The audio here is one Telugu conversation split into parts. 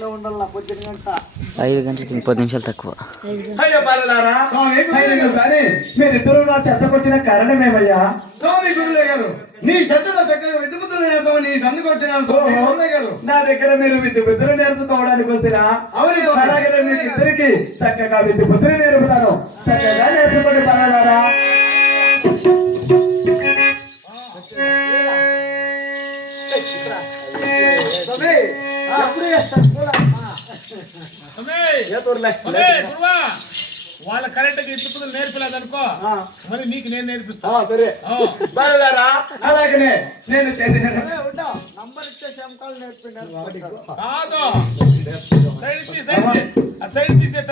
5 గంటలు 10 నిమిషాలు తక్కువ. అయ్యో బాలలారా, కానీ మీరిద్దరు నా చెత్తకొచ్చిన కారణం ఏమయ్యా? స్వామి గురులే గారు, నీ చెత్తలో చక్కగా విద్యుత్తులు నేర్చుకో, నీ సందుకు వచ్చినాను గురులే గారు. నా దగ్గర మీరు విద్యుత్తులు నేర్చుకోవడానికి వస్తున్నా? అలాగే మీకు ఇద్దరికి చక్కగా విద్యుత్తులు నేర్పుతాను. చక్కగా నేర్చుకోండి బాలలారా. వాళ్ళ కరెక్ట్ గా ఇట్లు నేర్పలేదు అనుకో, మరి నీకు నేను నేర్పిస్తా. సరే బాలలారా, అలాగనే నేను చేసిన నంబర్ ఇచ్చే శంకాలు నేర్పినారు కాదు, సైడ్ తీసేట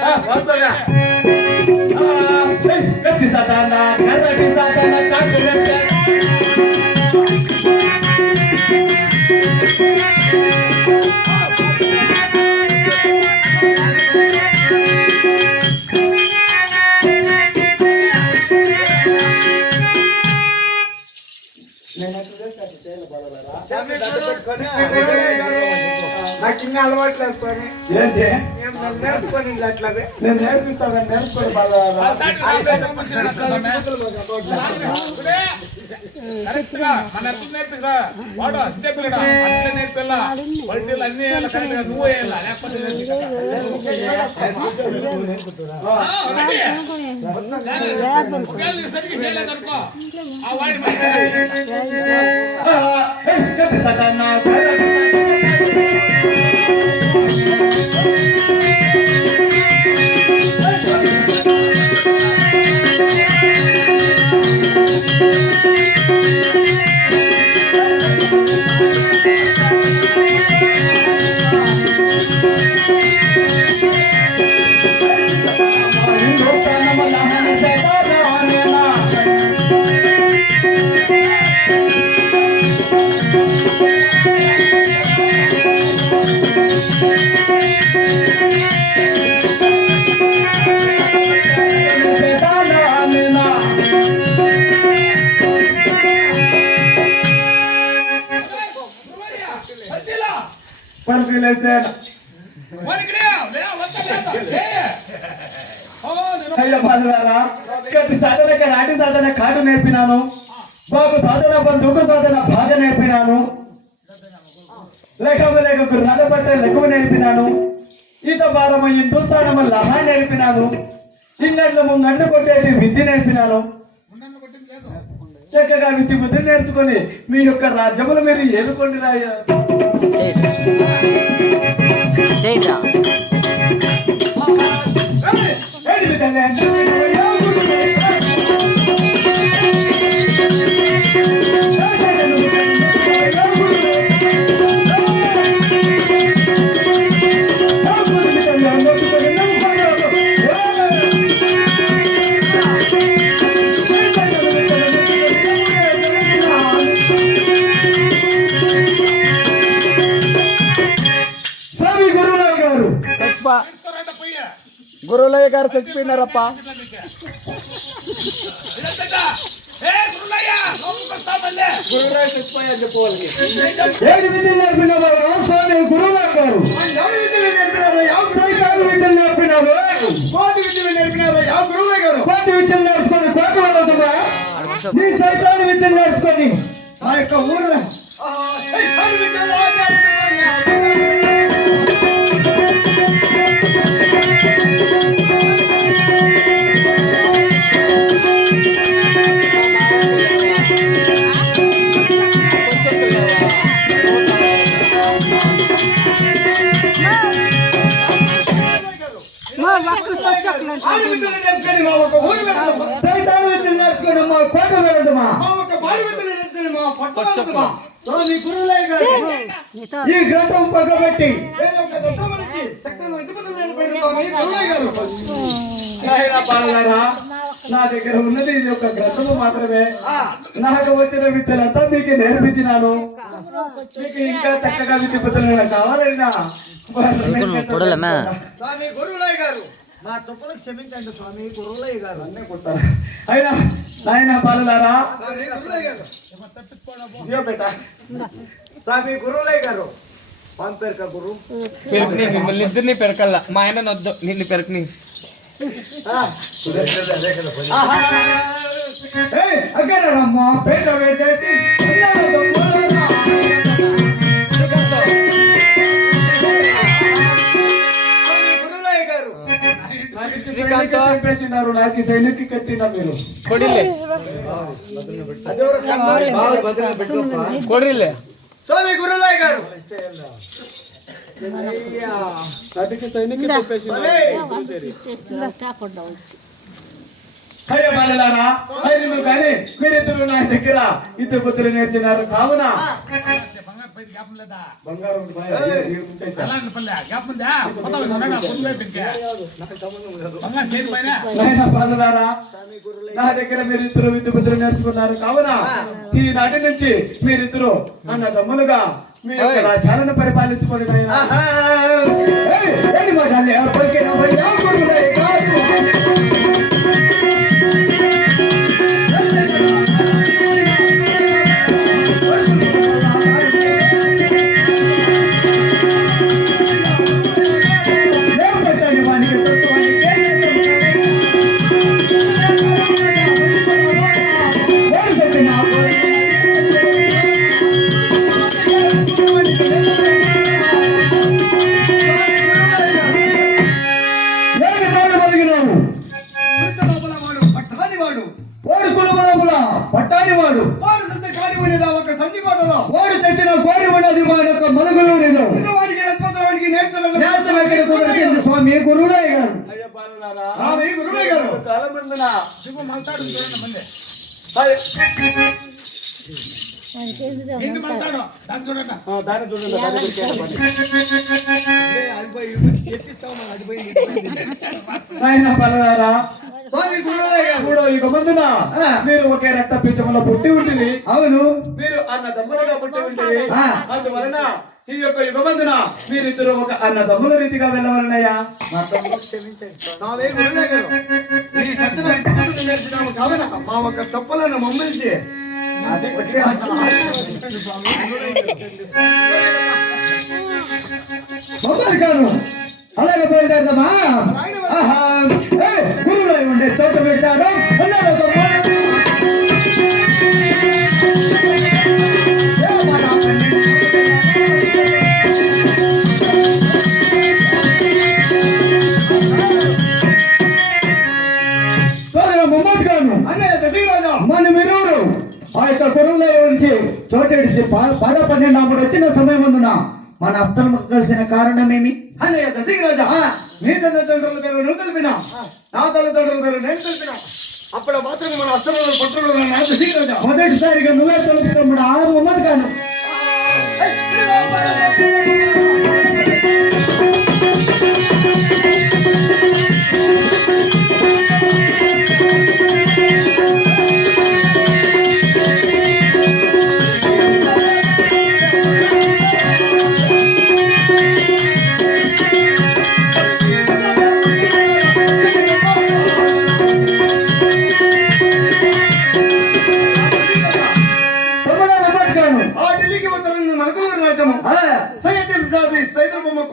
కత్తి సాతానా కర్రటి సాతానా కాకులెత్తే నాకు ఇంకా అలవాట్లేదు స్వామి. ఏంటి నేర్చుకొని అట్లాగే నేను నేర్పిస్తాను. నేర్చుకోండి బాలలారా. మన నేర్పిస్తా వాడు అట్లే పిల్లడా, అట్లే నేర్పిల్లా పల్టీలు అన్ని వేయాలి, కరెక్ట్గా నువ్వు వేయాలా, లేకపోతే సరిగ్గా చేయలేదనుకో ఆ వాడి కత్తి సాతానా నాటి సాధన కాటు నేర్పినాను. బాగు సాధన బంధుకు సాధన బాగా నేర్పినాను. లేఖము లేఖకు రాగపట్టే లెక్కము నేర్పినాను. ఈత భారము హిందుస్థానము లహా నేర్పినాను. ఇంగండ్ల ముంగండ్లు కొట్టేటి విద్య నేర్పినాను. చక్కగా విద్య బుద్ధి నేర్చుకొని మీ యొక్క రాజ్యములు మీరు ఏలుకోండి రాయ్యా. గురులయ్య గారు చచ్చిపోయినారప్ప. గురురాయ్ చచ్చిపోయారు చెప్పుకోవాలి. ఏడు విద్యలు నేర్పినారు స్వామి గురువులయ్య గారు. నేర్పినారు కోటి విద్యలు నేర్పినారు గురువులయ్య గారు. కోటి విద్యలు నేర్చుకొని కోటి వాళ్ళ నీ సైతాన్ని విద్యలు నేర్చుకొని ఆ యొక్క ఊరు సైతాన్ని విద్యలు నేర్చుకొని మా కోట వెళ్ళదమా. ఈ గ్రంథం పగబట్టి నా దగ్గర ఉన్నది ఇది ఒక గ్రంథము మాత్రమే. నాకు వచ్చిన విద్యలంతా మీకు నేర్పించినాను. మీకు ఇంకా చక్కగా విద్య బుద్ధులు కావాలన్నా స్వామి గురువులయ్య గారు నా తప్పులకు క్షమించండి స్వామి గురువులయ్య గారు. అన్నీ కొట్టారు అయినా నాయన పాలలారా. స్వామి గురువులయ్య గారు పంపేరుక గురు పెరుకుని మిమ్మల్ని ఇద్దరిని పెరకల్లా మా ఆయన వద్దు నిన్ను పెరకని అక్కడమ్మ పేట వేసేటి చెప్పేసినారు నాకు సైనిక్ కట్టినా మీరు కొడిలే కొడిలే స్వామి గురులయ్య గారు నాటికి సైనిక్ చెప్పేసినారు అయ్యో బాలలారా అయ్యి కానీ మీరిద్దరు నా దగ్గర ఇద్దరు బుద్ధులు నేర్చినారు కావున బంగారు పైకి జ్ఞాపం లేదా బంగారం అలాంటి పల్లె జ్ఞాపం ఉందా మొత్తం ఉన్నాడా పొందలేదు ఇంకా బంగారు చేతి పైన బాలలారా నా దగ్గర మీరిద్దరు విద్య బుద్ధులు నేర్చుకున్నారు కావున ఈ నాటి నుంచి మీరిద్దరు అన్న తమ్ములుగా మీ యొక్క రాజ్యాలను పరిపాలించుకొని పట్టాని వాడు వాడు సంత కాని ఉండేదా ఒక సంధి కోటలో వాడు తెచ్చిన కోరి ఉన్నది వాడు ఒక మలుగులు వాడికి రత్పత్రానికి స్వామి గురువులయ్య గారు స్వామి గురులయ్య గారు తలమందున మల్తాడు చూడండి మంది ఎన్ని మల్తాడు దాన్ని చూడండి దాన్ని చూడండి ఆయన బలరారా స్వామి గురులయ్య గారు ఇప్పుడు ఇక ముందున మీరు ఒకే రక్త పీచములో పుట్టి ఉంటుంది అవును మీరు అన్న దమ్ములుగా పుట్టి ఉంటుంది అందువలన ఈ యొక్క యుగమందున మీరిద్దరు ఒక అన్న దమ్ముల రీతిగా వెళ్ళవలనయ్యా స్వామి గురులయ్య గారు ఈ చెత్తన విద్యుత్తులు నేర్చున్నాము కావున మా ఒక తప్పులను మమ్మల్ని కాను అలాగే పోయినారమ్మా గురువులై ఉండే చోట పెట్టారు మొహమ్మద్ గాను మన మీరూరు ఆ యొక్క గురువులై ఉంచి చోటేడిసి 12 వచ్చిన సమయం అందున మన అస్తం కలిసిన కారణమేమి అన్నయ్య దశరాజా నీ తల్లిదండ్రుల పేరు నువ్వు తెలిపినా నా తల్లిదండ్రుల పేరు నేను తెలిపినా అప్పుడు మాత్రం మన అస్తంలో పట్టుడు దశరాజా మొదటిసారిగా నువ్వే తెలుపుతున్నాడు ఆ మొహమ్మద్ గాను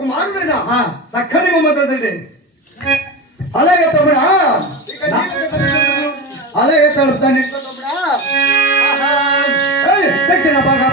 కుమారుడైనా చక్కని మమ్మతండి అలాగే తమ్ముడా అలాగే తమ్ముడా దక్షిణ భాగ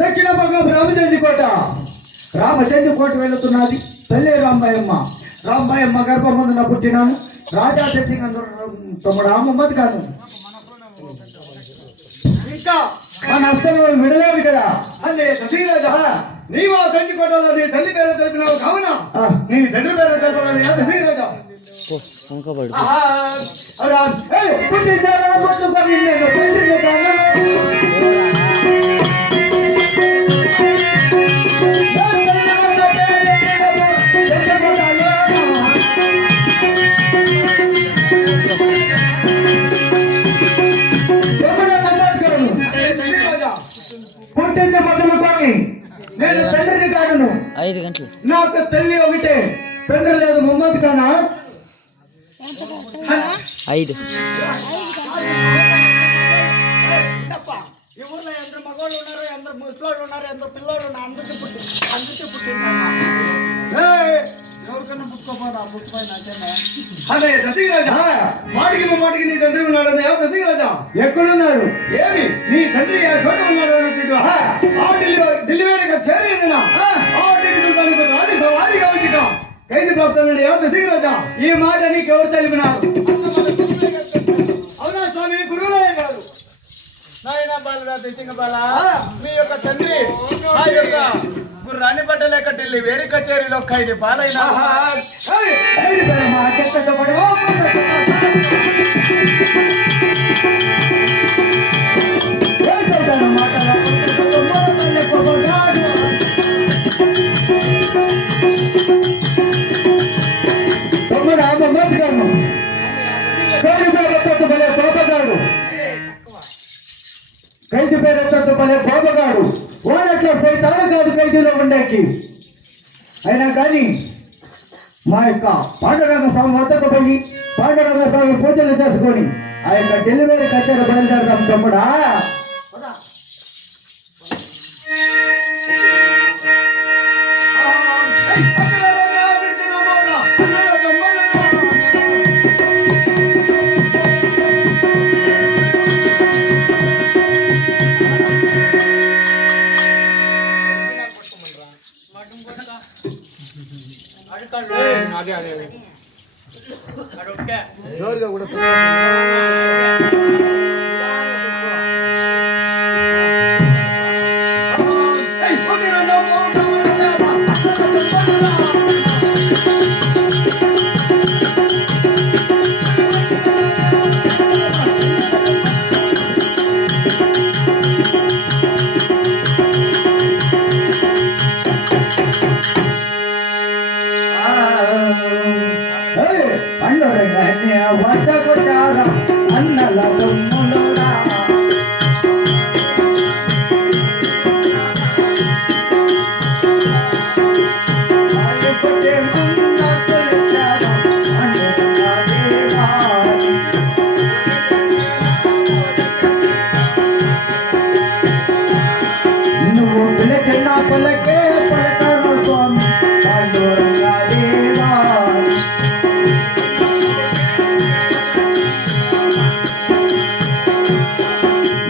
దక్షిణ భాగం రామచంద్ర కోట రామచంద్ర కోట వెళుతున్నది తల్లి రాంబాయమ్మ గర్భమందున పుట్టినాను రాజా తమ్ముడు మొహమ్మద్ గాను ఇంకా మన అస్తను విడలేదు కదా అదే దశరాజా నీవు ఆ సంచి కోటలో నీ తల్లి పేరు తెలిపినావు కావున నీ తండ్రి పేరు తెలపాలి దశరాజా కానీ నేను తండ్రిని కాదును. 5 గంటలు. నాకు తల్లి ఒకటే, తండ్రి లేదు. మొహమ్మద్ ఖానా 5. ఈ ఊర్లో ఎందరు మగవాళ్ళు ఉన్నారు, ఎందరు ముసలోళ్ళు ఉన్నారు, ఎందరు పిల్లోళ్ళు ఉన్నారు, అందరికీ పుట్టింది. ఎవరికన్నా పుట్టుకోపోదా పుట్టుపోయి నాకేనా? అదే దశరాజా, మాటికి నీ తండ్రి ఉన్నాడని దశరాజా ఎక్కడున్నాడు? ఏమి నీ తండ్రి ఆ చోట ఉన్నాడు అన్నట్టు ఆ ఢిల్లీ వేరేగా చేరేందిన ఆ ఢిల్లీ తనకు రాణి సవారిగా వచ్చిగా ఖైదీ ప్రాప్తన్నాడు యా దశరాజా. ఈ మాట నీకు ఎవరు తెలిపినారు? అవునా స్వామి, గురువులయ్య గారు. నాయన బాలుడా దేశింగ బాల, మీ యొక్క తండ్రి ఆ యొక్క గుర్రాన్ని పట్టలేక ఢిల్లీ వేరే కచేరీలో ఖైదీ బాలైన ఖైదీ పేరు ఎత్తు పలే బాబగాడు. వాడట్లా సైతాను కాదు ఖైదీలో ఉండేకి. అయినా కానీ మా యొక్క పాండురంగ స్వామి వద్దకు పోయి పాండురంగ స్వామి పూజలు చేసుకొని ఆ యొక్క డెలివరీ కచేరీ బయలుదేరదాం తమ్ముడా. జోరుగా కూడా వద్దకు చారా అన్నల తమ్ములురా. నువ్వు పిలిచిన పలకే పలకరు స్వామి పాండురంగా దేవా.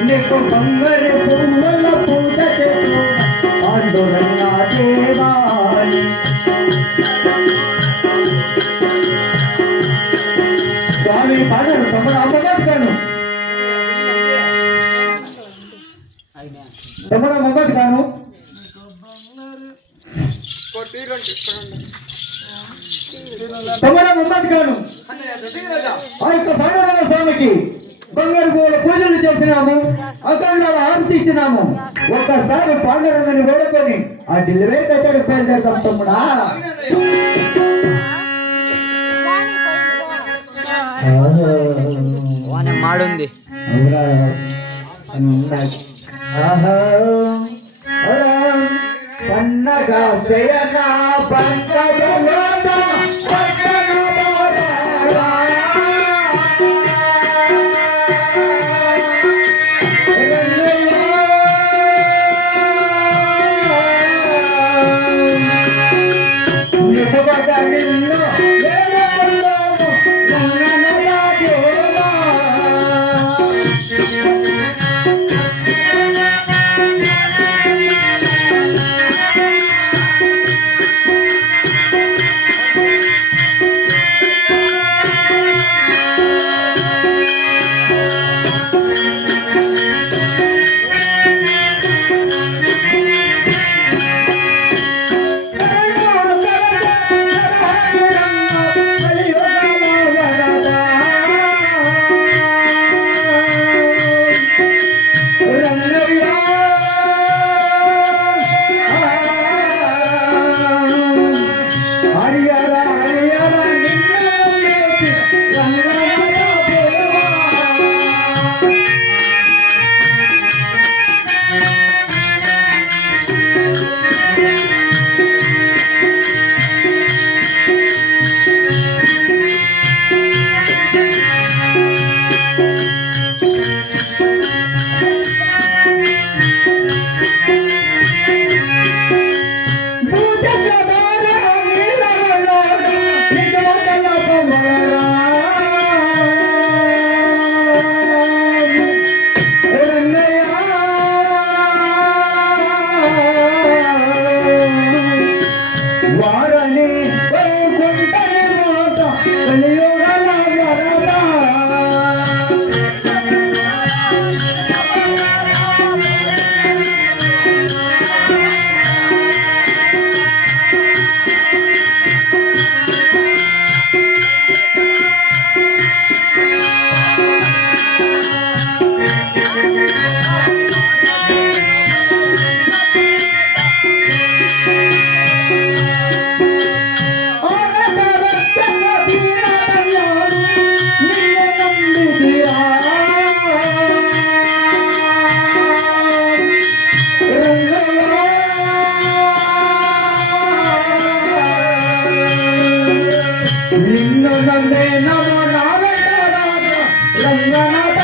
నీకు బంగారు బొమ్మల పూజ చేస్తూ పాండురంగా దేవా. స్వామి పాడారు తమ్ముడు అమ్మగారు కాను, తమ్ముడు అమ్మగారు కాను. తమ్ముడు అమ్మగారు కాను. ఆ యొక్క పాండురంగ స్వామికి బంగారు పూల పూజలు చేసినాము, అక్కడ ఆరతి ఇచ్చినాము. ఒక్కసారి పాండురంగని వేడుకొని ఆ డెలివరీ కచేరీ బయలుదేరుతాం తమ్ముడా. వానే మాడుంది. పన్నగా శయన పంకజలోన నమ్మే నమో నారాయణ రంగనాథ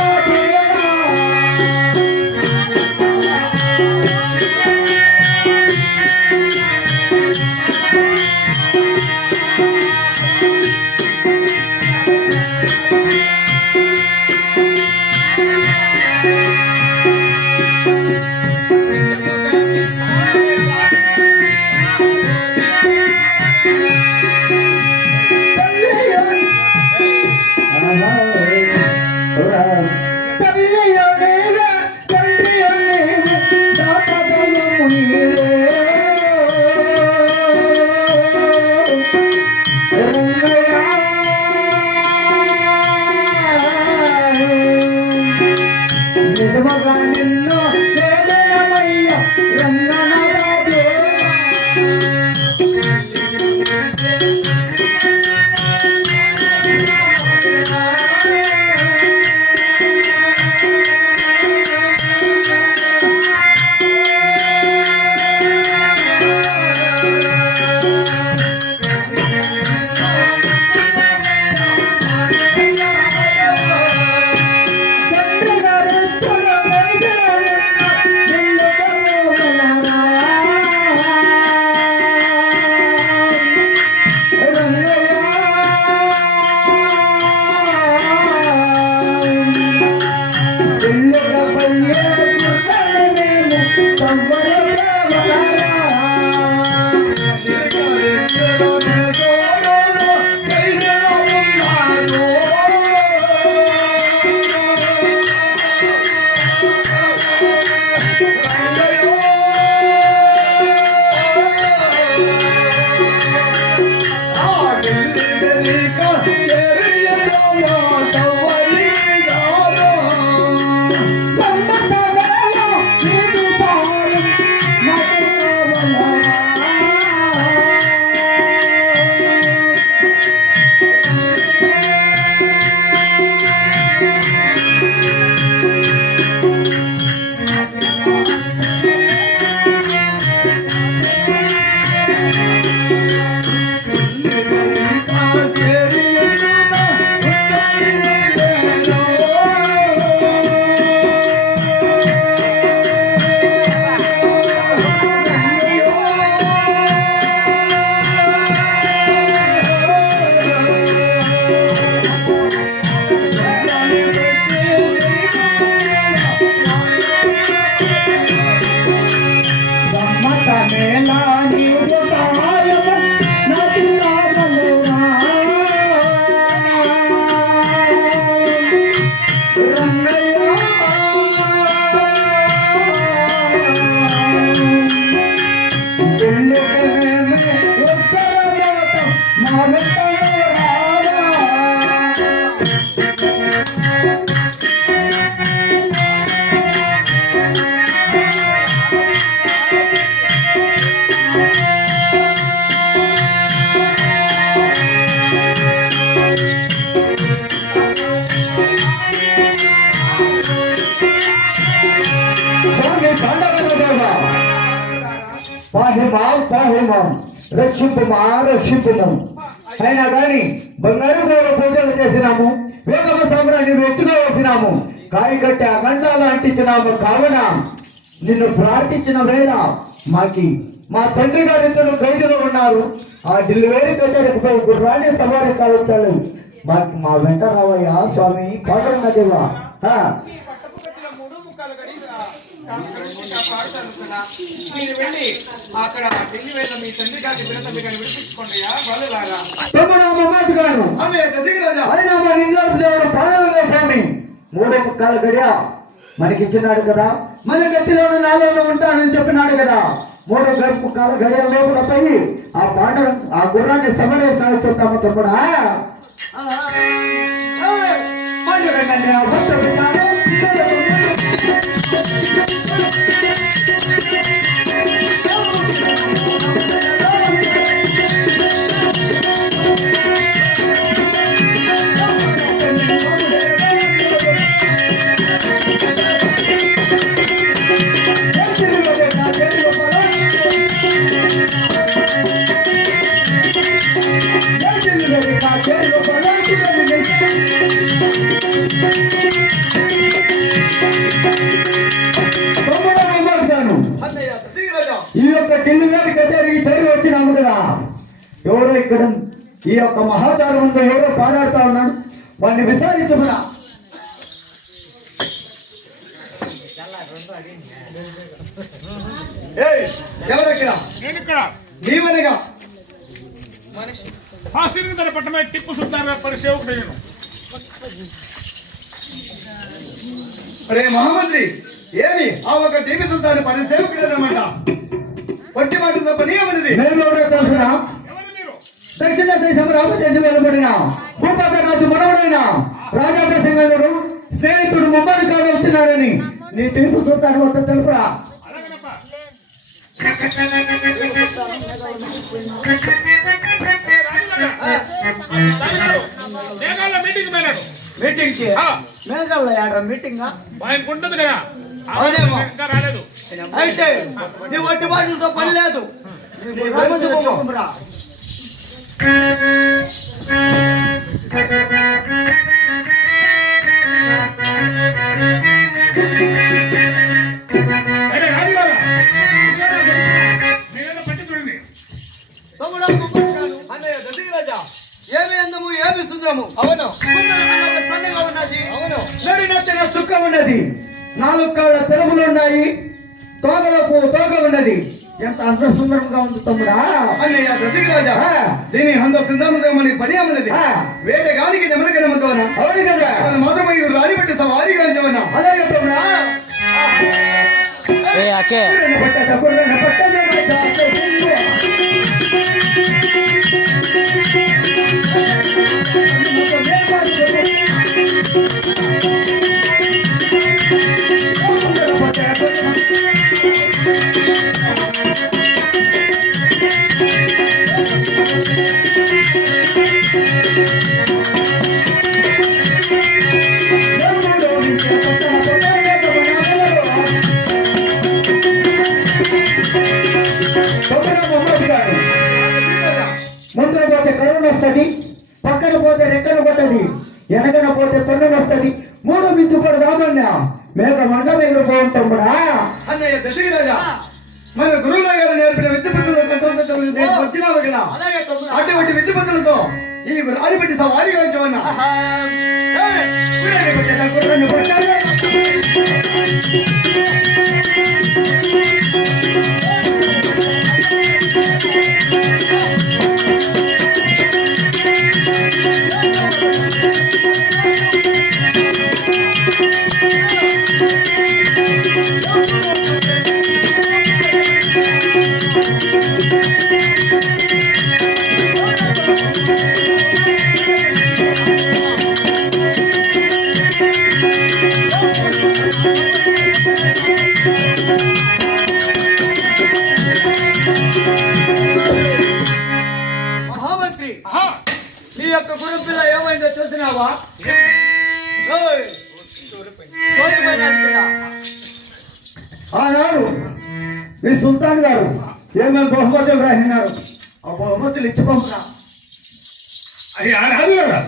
పాహిమాం రక్షింపుమా రక్షింపుము. అయినా కానీ బంగారు దేవుల పూజలు చేసినాము, వేగమ సామ్రాన్ని వెచ్చుకోవలసినాము, కాయకట్టి అగండాలు అంటించినాము. కావున నిన్ను ప్రార్థించిన వేళ మా తండ్రి గారు ఇద్దరు ఖైదులో ఉన్నారు. ఆ డెలివరీ కచేరికి పోయి గుర్రాన్ని సవారి కావచ్చాడు. మా వెంట రావయ్యా స్వామి పాటన్న దేవా. మీరు వెళ్ళి అక్కడ ఢిల్లీ వేళ మీ తండ్రి గారి బిడ్డ మీకు విడిపించుకోండి వాళ్ళలాగా. స్వామి 3 ముక్కాలు గడియ మనకిచ్చినాడు కదా, మన గట్టిలోనూ నాలోనూ ఉంటానని చెప్పినాడు కదా. 3 ముక్కాల గడియ లోపల పోయి ఆ గుర్రాన్ని సమరే కాదు చెప్తాము తమ్ముడా. Quero ఇక్కడ ఈ యొక్క మహాదారువంతో ఎవరో పోరాడుతా ఉన్నాడు, వాడిని విచారించమరా. ఎవరక్కడ? నేను ఇక్కడ నీవనగా ఆశీర్వాద పట్టమే టిప్పు సుల్తాన్ గారి సేవకుడు నేను. అరే మహామంత్రి, ఏమి ఆ ఒక టీపీ సుల్తాన్ పని సేవకుడు అన్నమాట. పొట్టి మాట తప్ప నియమనిది. నేను ఎవరో తెలుసునా? ఎవరు మీరు? దక్షిణ దేశం రామచంద్ర వెలువడిన భూపాత రాజు మనవడైన రాజాప్రసంగనుడు స్నేహితుడు ముమ్మడి కాడ వచ్చినాడని నీ టీపీ సుల్తాన్ వద్ద తెలుపురా. అలాగేనప్పా. మేఘాల్లో మీటింగ్ పోయినాడు. మీటింగ్ కి ఆ, మేఘాల యాడ్రా మీటింగ్. ఆయనకు ఉంటుంది కదా. అవునేమో. ఇంకా రాలేదు. అయితే నీ ఒట్టి బాటలతో పని లేదు. అరే రాజుగారు, మీరేదో పండితుడిని. అన్నయ్య దశరాజా, ఏమి అందము ఏమి సుందరము. అవును, సన్నగా ఉన్నది. అవును, నడినెత్తిన చుక్క ఉన్నది, 4 కాళ్ళ తెరములు ఉన్నాయి, తోగలకు తోక ఉన్నది. ఎంత అంత సుందరంగా ఉంది తమ్ముడా. అన్నయ్య దశరాజా, ఆ. దీని అంత సుందరముగా మనకి పని అన్నది. ఆ. వేటగానికి నెమలకి నమ్మతోనా అవును కదా. మాత్రమే రాణిపెట్టి సవారిగా ఉంచవన్నా. అలాగే తమ్ముడా. ఏ అకే కుర్రని పట్టేట, కుర్రని పట్టేట. ముందున పోతే కరుణ వస్తుంది, పక్కన పోతే రెక్కను కొట్టది, వెనకన పోతే తొండను వస్తుంది, 3 మించుపడు రామన్నా మేక మండ మీద పోతుంటా. అన్నయ్య దశరాజా, మన గురువుల గారు నేర్పిన విద్య బుద్ధులు వచ్చినావు కదా. అటువంటి విద్య బుద్ధులతో ఈ రాణిపెట్టి సవారిగా ఉంచవన్నా. కుర్రని పట్టాలి. మహామంత్రి, ఆహా, నీ యొక్క గురు పిల్ల ఏమైందో చూసినావా? ఓయ్, సోలిపోయినాది పిల్ల. ఆనాడు మీ సుల్తాన్ గారు ఏమేమి బహుమతులు రాసినారు, ఆ బహుమతులు ఇచ్చి పంపురా. అది ఆ రాజుగారు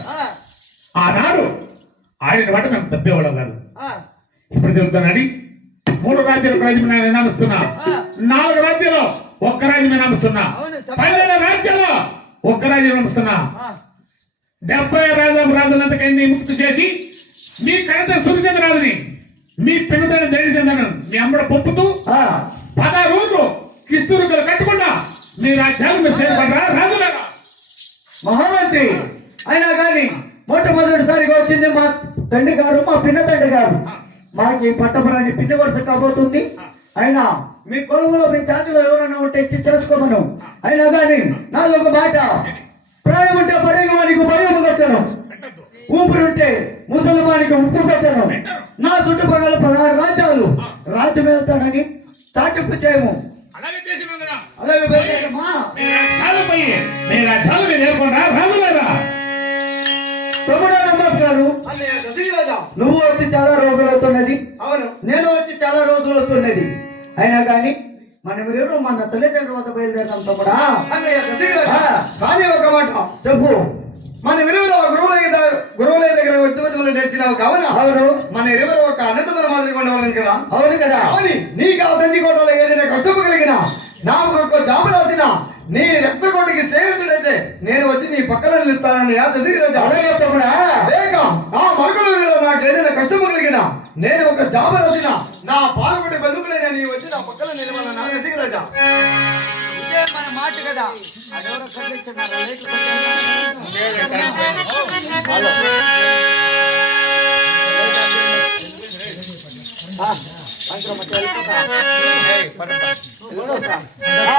ఆనాడు ఆయన మాట మేము తప్పేవాళ్ళం కాదు. ఇప్పుడు చెబుతానని 3 రాజ్యాలకు రాజ్యం నేను నామిస్తున్నా, 4 రాజ్యాలు ఒక్క రాజ్యం నామిస్తున్నా, 12 రాజ్యాలు ఒక్క రాజ్యం నామిస్తున్నా, 70 రాజులంతకైంది ముక్తి చేసి మీ కణత సూర్యచంద్ర రాజుని మీ పిన్నదాన్ని ధైర్యచంద్రను మీ అమ్మడ పంపుతూ 16 రోజులు కిస్తూరుకలు కట్టకుండా మీ రాజ్యాలు మీరు చేయబడ్డా రాజులారా. మహామంత్రి అయినా కానీ మొట్టమొదటిసారిగా వచ్చింది మా తండ్రి గారు, మా పిన్న తండ్రి గారు. మాకి పట్టపురాని పిన్ని వరుస కాబోతుంది. అయినా మీ కొలువులో మీ జాతిలో ఎవరైనా ఉంటే ఇచ్చి చేసుకోమను. అయినా కానీ నాది ఒక మాట, ప్రాణం ఉంటే పరిగమానికి భయం కట్టను, ఊపిరుంటే ముసలిమానికి ఉప్పు పెట్టను. నా చుట్టుపక్కల 16 రాజ్యాలు రాజ్యం వెళ్తానని చాటింపు చేయము. అలాగే చేసినాం కదా. అలాగే వెళ్తాడమ్మా. మీ రాజ్యాలు పోయి మీ రాజ్యాలు మీరు నేర్కొండా రాజులారా. తమ్ముడు నమ్మకాలు, అన్నయ్య దశరాజా, నువ్వు వచ్చి చాలా రోజులు అవుతున్నది, అవును, నేను వచ్చి చాలా రోజులు అవుతున్నది. అయినా కానీ మనం ఎవరు మన తల్లిదండ్రుల వద్ద బయలుదేరాం తమ్ముడా. అన్నయ్య దశరాజా, కానీ ఒక మాట చెప్పు. మన ఇరువురు గురువుల దగ్గర విద్యమతులు నేర్చినావు కావున అవును, మన ఇరువురు ఒక అనంతమైన మాదిరిగా ఉండవాలని కదా. అవును కదా. కానీ నీకు ఆ తండ్రి కోటలో ఏదైనా కష్టపు కలిగిన నాకు ఒక జాబు రాసిన నీ రక్త కోటికి స్నేహితుడైతే నేను వచ్చి నీ పక్కన నిలుస్తానని దశరథ. అలాగే తమ్ముడా. లేక ఆ మరుగులూరులో నాకు ఏదైనా కష్టం కలిగినా నేను ఒక జాబ రసిన నా పాల్గొట్టి బంధువులైన నీ వచ్చి నా పక్కన నిలవాలన్నా దశరథ. ఇదే మన మాట కదా. అదెవరో కట్టించున్నారు, రేట్లు ఏయ్, పడు, పడు. ఆ